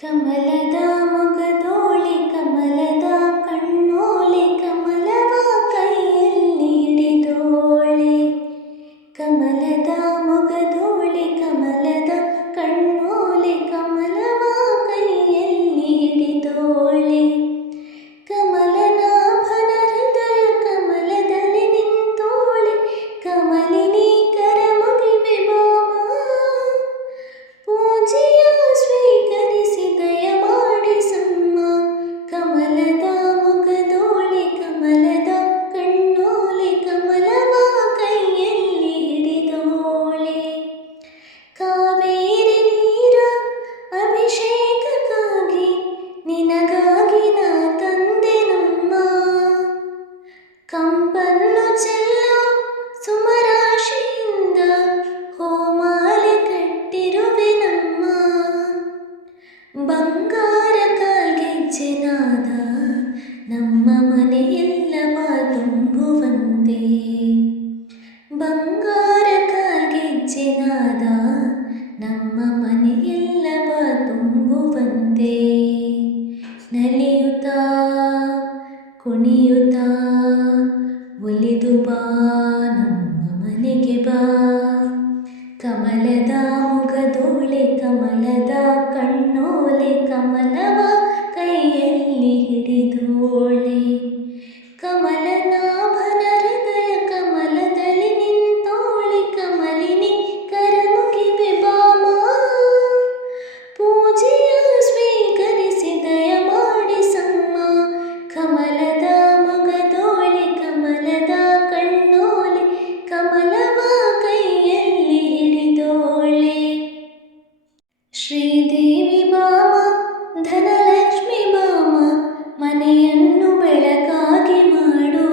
ಕಮಲದ ಮೊಗದೋಳೆ ಕಮಲದ ಕಣ್ಣೋಳೆ ಕಮಲವ ಕೈಯಲ್ಲಿ ಹಿಡಿದೋಳೆ. ಕಮಲದ ಮೊಗದೋಳೆ ಕಮಲದ ಕಣ್ಣೋಳೆ ಕಮಲವ ಕೈಯಲ್ಲಿ ಹಿಡಿದೋಳೆ. ಕಮಲನಾಭನ ಹೃದಯ ಕಮಲದಲ್ಲಿ ನಿಂತೋಳೆ. ಕಮಲಿನಿ ಕರಮುಗಿವೆ ಬಾಮ, ಪೂಜೆಯ ಸ್ವೀಕರಿಸಿ ದಯ ಮಾಡಿಸಮ್ಮ. ಕಮಲದ ಮೊಗದೋಳೆ ಕಮಲದ ಕಣ್ಣೋಳೆ ಕಮಲವ ಕೈಯಲ್ಲಿ ಹಿಡಿದೋಳೆ. ಕಾವೇರಿ ನೀರ ಅಭಿಷೇಕಕ್ಕಾಗಿ ನಿನಗಾಗಿ ನಾ ತಂದೆನಮ್ಮ. ಕಂಪನ್ನು ಚೆಲ್ಲೋ ಸುಮರಾಶಿಯಿಂದ ಹೋಮಾಲೆ ಕಟ್ಟಿರುವೆನಮ್ಮ. ಬಂಗಾರ ಕಾಲ್ಗೆಜ್ಜೆ ನಾದ ನಮ್ಮ ಮನೆಯೆಲ್ಲವ ತುಂಬುವಂತೆ. ಬಂಗಾರ ಕಾಲ್ಗೆಜ್ಜೆ ನಾದ ನಮ್ಮ ಮನೆಯೆಲ್ಲವ ತುಂಬುವಂತೆ. ನಲಿಯುತ್ತಾ ಕುಣಿಯುತ್ತಾ ಒಲಿದು ಬಾ ನಮ್ಮ ಮನೆಗೆ ಬಾ. ಕಮಲದ ಮೊಗದೋಳೆ ಕಮಲದ ಕಣ್ಣೋಳೆ ಕಮಲವ ಕೈಯಲ್ಲಿ ಹಿಡಿದೋಳೆ. ಕಮಲನಾಭನ ಹೃದಯ ಕಮಲದಲ್ಲಿ ನಿಂತೋಳೆ. ಕಮಲಿನಿ ಕರಮುಗಿವೆ ಬಾಮ, ಪೂಜೆಯ ಸ್ವೀಕರಿಸಿ ದಯ ಮಾಡಿಸಮ್ಮ. ಕಮಲದ ಮೊಗದೋಳೆ ಕಮಲದ ಕಣ್ಣೋಳೆ ಕಮಲವ ಕೈಯಲ್ಲಿ ಹಿಡಿದೋಳೆ. ಶ್ರೀದೇವಿ ಬಾಮ ಧನಲಕ್ಷ್ಮಿ ಬಾಮ, ಮನೆಯನ್ನು ಬೆಳಕಾಗಿ ಮಾಡು.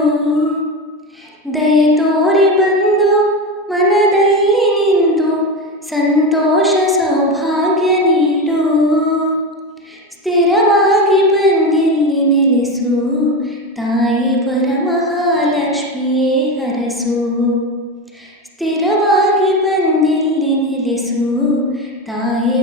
ದಯೆ ತೋರಿ ಬಂದು ಮನದಲ್ಲಿ ನಿಂತು ಸಂತೋಷ ಸೌಭಾಗ್ಯ ನೀಡು. ಸ್ಥಿರವಾಗಿ ಬಂದಿಲ್ಲಿ ನೆಲೆಸು, ತಾಯಿ ವರಮಹಾಲಕ್ಷ್ಮಿಯೇ ಹರಸು. ಸ್ಥಿರವಾಗಿ ಬಂದಿಲ್ಲಿ ನೆಲೆಸು, ತಾಯಿ